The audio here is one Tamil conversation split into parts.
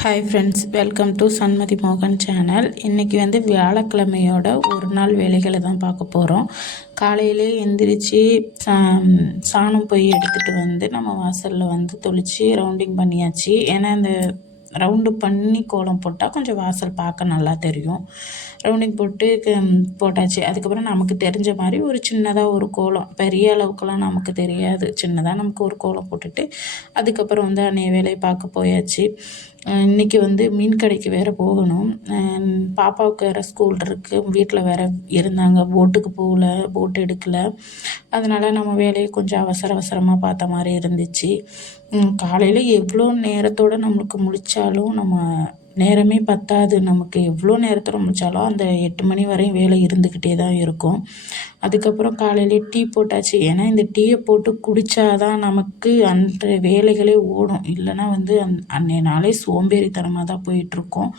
Hi friends, welcome to Shanmathi மோகன் சேனல். இன்றைக்கி வந்து வியாழக்கிழமையோட ஒரு நாள் வேலைகளை தான் பார்க்க போகிறோம். காலையிலே எந்திரிச்சு சாணம் போய் எடுத்துகிட்டு வந்து நம்ம வாசலில் வந்து தொளிச்சு ரவுண்டிங் பண்ணியாச்சு. ஏன்னா இந்த ரவுண்டு பண்ணி கோலம் போட்டால் கொஞ்சம் வாசல் பார்க்க நல்லா தெரியும். ரவுண்டிங் போட்டு போட்டாச்சு. அதுக்கப்புறம் நமக்கு தெரிஞ்ச மாதிரி ஒரு சின்னதாக ஒரு கோலம், பெரிய அளவுக்குலாம் நமக்கு தெரியாது, சின்னதாக நமக்கு ஒரு கோலம் போட்டுட்டு அதுக்கப்புறம் வந்து அன்றைய வேலையை பார்க்க போயாச்சு. இன்றைக்கி வந்து மீன் கடைக்கு வேறு போகணும். பாப்பாவுக்கு வேறு ஸ்கூல் இருக்குது, வீட்டில் வேறு இருந்தாங்க, போட்டுக்கு போகல, போட்டு எடுக்கலை. அதனால் நம்ம வேலையை கொஞ்சம் அவசரமாக பார்த்த மாதிரி இருந்துச்சு. காலையில் எவ்வளோ நேரத்தோடு நம்மளுக்கு முழித்தாலும் நம்ம நேரமே பத்தாது. நமக்கு எவ்வளோ நேரத்தோடு முடித்தாலும் அந்த 8 மணி வரையும் வேலை இருந்துக்கிட்டே தான் இருக்கும். அதுக்கப்புறம் காலையிலே டீ போட்டாச்சு. ஏன்னா இந்த டீயை போட்டு குடித்தாதான் நமக்கு அன்றைய வேலைகளே ஓடும். இல்லைன்னா வந்து அன்றைய நாளே சோம்பேறித்தனமாக தான் போயிட்டுருக்கோம்.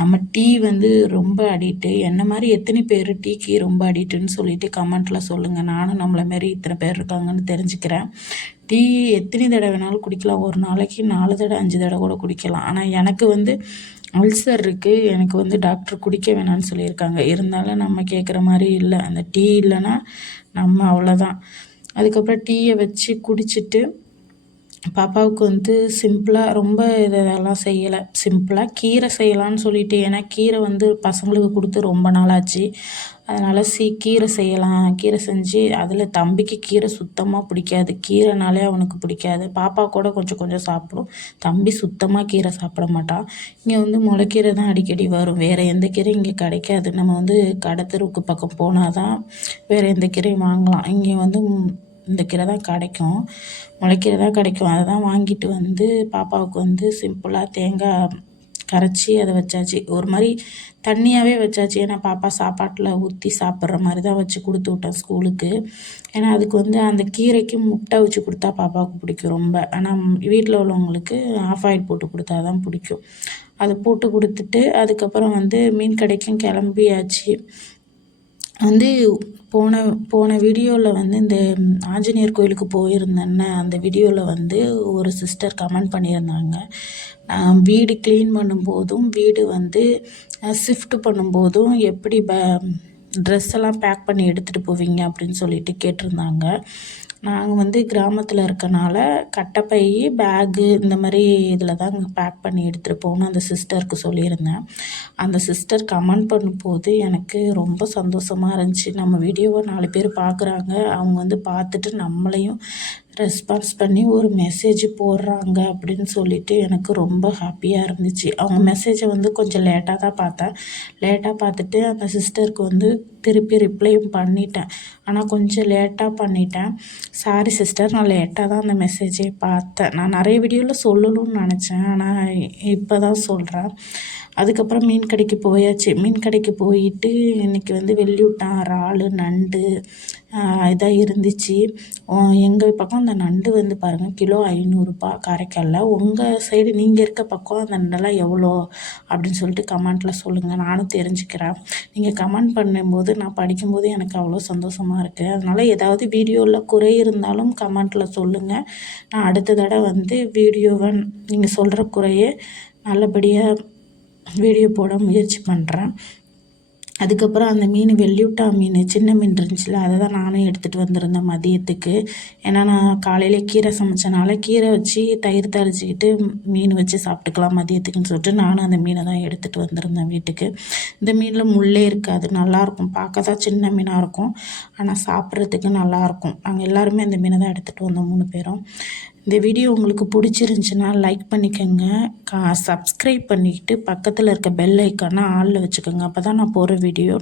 நம்ம டீ வந்து ரொம்ப அடிக்ட்டு. என்ன மாதிரி எத்தனை பேர் டீக்கு ரொம்ப அடிக்ட்டுன்னு சொல்லிட்டு கமெண்ட்டில் சொல்லுங்கள். நானும் நம்மளை மாரி இத்தனை பேர் இருக்காங்கன்னு தெரிஞ்சுக்கிறேன். டீ எத்தனை தடவை வேணாலும் குடிக்கலாம். ஒரு நாளைக்கு 4 தடவை 5 தடவை கூட குடிக்கலாம். ஆனால் எனக்கு வந்து அல்சர் இருக்குது. எனக்கு வந்து டாக்டர் குடிக்க வேணான்னு சொல்லியிருக்காங்க. இருந்தாலும் நம்ம கேட்குற மாதிரி இல்லை. அந்த டீ இல்லைன்னா நம்ம அவ்வளோதான். அதுக்கப்புறம் டீயை வச்சு குடிச்சிட்டு பாப்பாவுக்கு வந்து சிம்பிளாக ரொம்ப இதெல்லாம் செய்யலை. சிம்பிளாக கீரை செய்யலான்னு சொல்லிட்டு, ஏன்னா கீரை வந்து பசங்களுக்கு கொடுத்து ரொம்ப நாளாச்சு. அதனால் கீரை செய்யலாம். கீரை செஞ்சு அதில் தம்பிக்கு கீரை சுத்தமாக பிடிக்காது. கீரைனாலே அவனுக்கு பிடிக்காது. பாப்பா கூட கொஞ்சம் கொஞ்சம் சாப்பிடும். தம்பி சுத்தமாக கீரை சாப்பிட மாட்டான். இங்கே வந்து முளைக்கீரை தான் அடிக்கடி வரும். வேறு எந்த கீரை இங்கே கிடைக்காது. நம்ம வந்து கடத்தெருவுக்கு பக்கம் போனால் தான் வேறு எந்த கீரையும் வாங்கலாம். இங்கே வந்து இந்த கீரை தான் கிடைக்கும், முளைக்கீரை தான் கிடைக்கும். அதை தான் வாங்கிட்டு வந்து பாப்பாவுக்கு வந்து சிம்பிளாக தேங்காய் கரைச்சி அதை வச்சாச்சு. ஒரு மாதிரி தண்ணியாகவே வச்சாச்சு. ஏன்னா பாப்பா சாப்பாட்டில் ஊற்றி சாப்பிட்ற மாதிரி தான் வச்சு கொடுத்து விட்டேன் ஸ்கூலுக்கு. ஏன்னா அதுக்கு வந்து அந்த கீரைக்கு முட்டை வச்சு கொடுத்தா பாப்பாவுக்கு பிடிக்கும் ரொம்ப. ஆனால் வீட்டில் உள்ளவங்களுக்கு ஆஃப் ஆயில் போட்டு கொடுத்தா தான் பிடிக்கும். அதை போட்டு கொடுத்துட்டு அதுக்கப்புறம் வந்து மீன் கடைக்கும் கிளம்பியாச்சு. வந்து போன வீடியோவில் வந்து இந்த ஆஞ்சநேயர் கோயிலுக்கு போயிருந்தேன்னு அந்த வீடியோவில் வந்து ஒரு சிஸ்டர் கமெண்ட் பண்ணியிருந்தாங்க. வீடு க்ளீன் பண்ணும்போதும் வீடு வந்து ஷிஃப்ட் பண்ணும்போதும் எப்படி ட்ரெஸ் எல்லாம் பேக் பண்ணி எடுத்துகிட்டு போவீங்க அப்படின்னு சொல்லிட்டு கேட்டிருந்தாங்க. நாங்கள் வந்து கிராமத்தில் இருக்கனால கட்டைப்பை, பேகு இந்த மாதிரி இதில் தான் பேக் பண்ணி எடுத்துகிட்டு போகணும் அந்த சிஸ்டருக்கு சொல்லியிருந்தேன். அந்த சிஸ்டர் கமெண்ட் பண்ணும்போது எனக்கு ரொம்ப சந்தோஷமாக இருந்துச்சு. நம்ம வீடியோவை 4 பேர் பார்க்குறாங்க. அவங்க வந்து பார்த்துட்டு நம்மளையும் ரெஸ்பான்ஸ் பண்ணி ஒரு மெசேஜ் போடுறாங்க அப்படின்னு சொல்லிட்டு எனக்கு ரொம்ப ஹாப்பியாக இருந்துச்சு. அவங்க மெசேஜை வந்து கொஞ்சம் லேட்டாக தான் பார்த்தேன். லேட்டாக பார்த்துட்டு அந்த சிஸ்டருக்கு வந்து திருப்பி ரிப்ளையும் பண்ணிட்டேன். ஆனால் கொஞ்சம் லேட்டாக பண்ணிட்டேன். சாரி சிஸ்டர், நான் லேட்டாக தான் அந்த மெசேஜை பார்த்தேன். நான் நிறைய வீடியோவில் சொல்லணும்னு நினச்சேன், ஆனால் இப்போ தான் சொல்கிறேன். அதுக்கப்புறம் மீன் கடைக்கு போயாச்சு. மீன் கடைக்கு போயிட்டு இன்றைக்கி வந்து வெள்ளிவிட்டான், இறால், நண்டு இதாக இருந்துச்சு. எங்கள் பக்கம் அந்த நண்டு வந்து பாருங்கள் கிலோ 500 ரூபாய் காரைக்காலில். உங்கள் சைடு நீங்கள் இருக்க பக்கம் அந்த நண்டெல்லாம் எவ்வளோ அப்படின்னு சொல்லிட்டு கமெண்ட்டில் சொல்லுங்கள், நானும் தெரிஞ்சுக்கிறேன். நீங்கள் கமெண்ட் பண்ணும்போது நான் படிக்கும்போது எனக்கு அவ்வளோ சந்தோஷமாக இருக்குது. அதனால் ஏதாவது வீடியோவில் குறை இருந்தாலும் கமெண்ட்டில் சொல்லுங்கள். நான் அடுத்த தடவை வந்து வீடியோவை நீங்கள் சொல்கிற குறையே நல்லபடியாக வீடியோ போட முயற்சி பண்ணுறேன். அதுக்கப்புறம் அந்த மீன் வெள்ளிவிட்டா மீன், சின்ன மீன் இருந்துச்சுல, அதை தான் நானும் எடுத்துகிட்டு வந்திருந்தேன் மதியத்துக்கு. ஏன்னா நான் காலையில் கீரை சமைச்சனால கீரை வச்சு தயிர் தரிச்சிக்கிட்டு மீன் வச்சு சாப்பிட்டுக்கலாம் மதியத்துக்குன்னு சொல்லிட்டு நானும் அந்த மீனை தான் எடுத்துகிட்டு வந்திருந்தேன் வீட்டுக்கு. இந்த மீனில் முள்ளே இருக்காது, நல்லாயிருக்கும். பார்க்க தான் சின்ன மீனாக இருக்கும், ஆனால் சாப்பிட்றதுக்கு நல்லாயிருக்கும். நாங்கள் எல்லாருமே அந்த மீனை தான் எடுத்துகிட்டு வந்தோம் 3 பேரும். இந்த வீடியோ உங்களுக்கு பிடிச்சிருந்துச்சின்னா லைக் பண்ணிக்கோங்க, சப்ஸ்கிரைப் பண்ணிக்கிட்டு பக்கத்தில் இருக்க பெல் ஐக்கானை ஆளில் வச்சுக்கோங்க. அப்போ தான் நான் போகிற வீடியோ